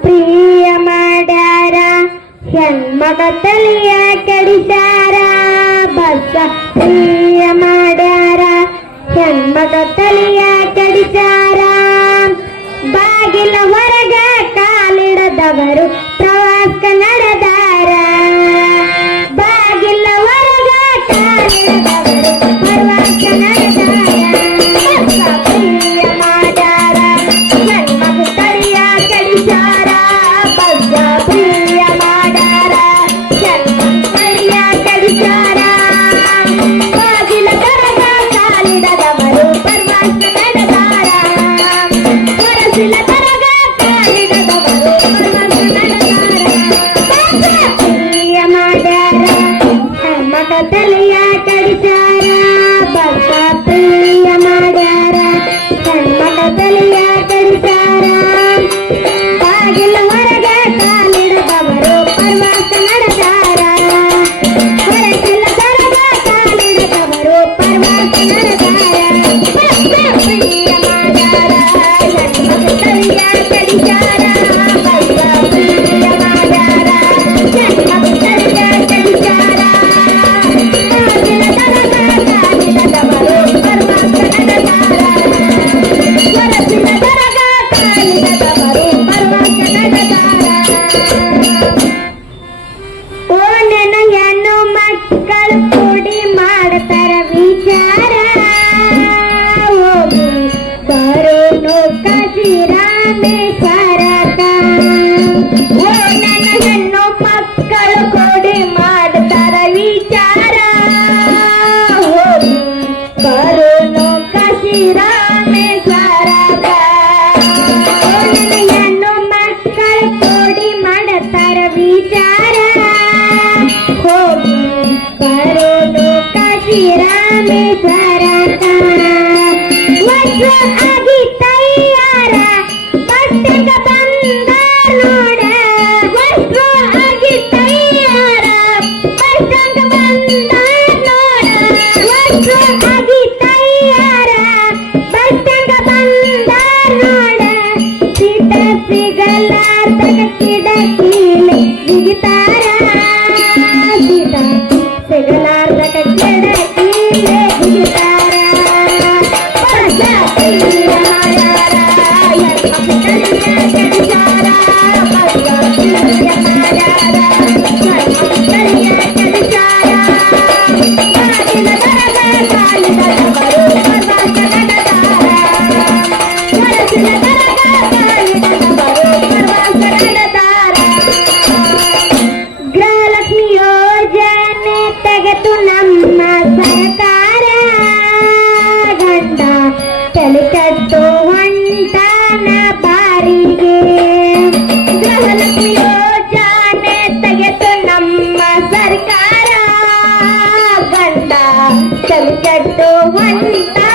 ಪ್ರಿಯ ಮಾಡಾರ ಹೆಣ್ಮಗ ತಲೆಯ ಕೆಡಿಸಾರ. ಬಸ ಪ್ರಿಯ ಮಾಡಾರ ಹೆಣ್ಮಗ ತಲೆಯ ಕೆಡಿಸಾರ. ಬಾಗಿಲ അവരു പ്രവാസ നട cartel nunca. చెలికట్టు వంట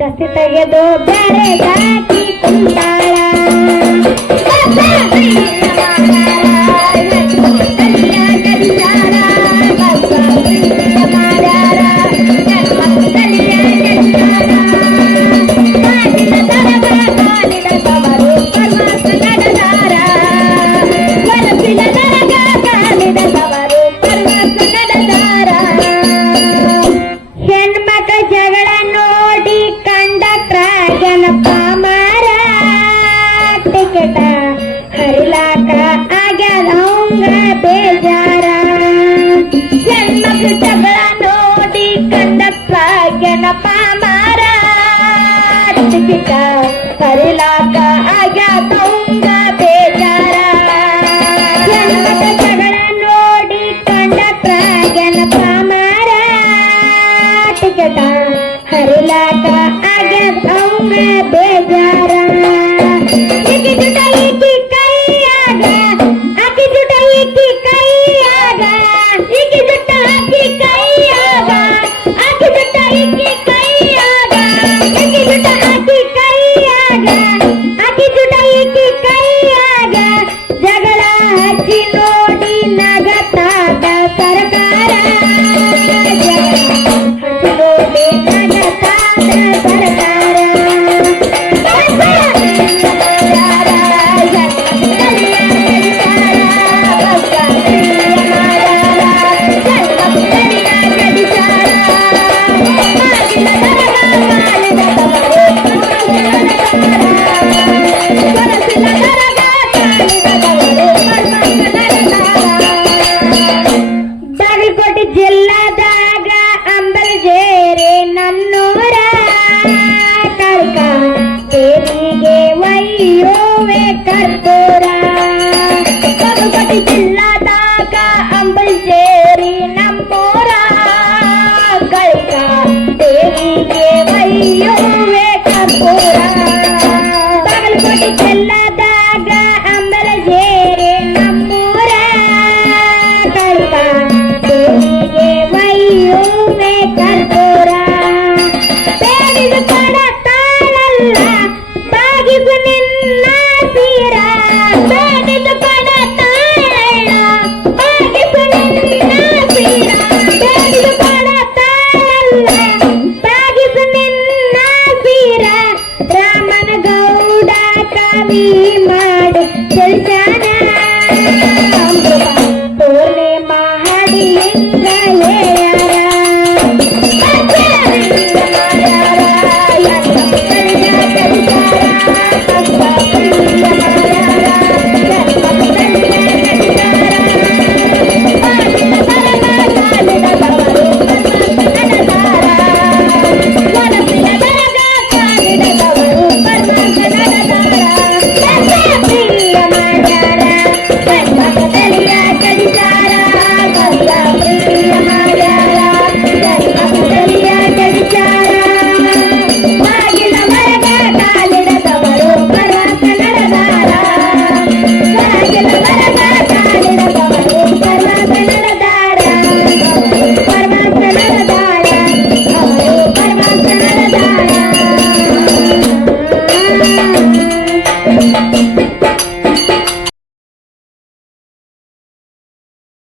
ತತ್ತಿ ತೆಗೆದು ಬೇರೆ ಕುಂತಾಳ ಹೆಣ್ಮಕ್ಳ Dale, dale.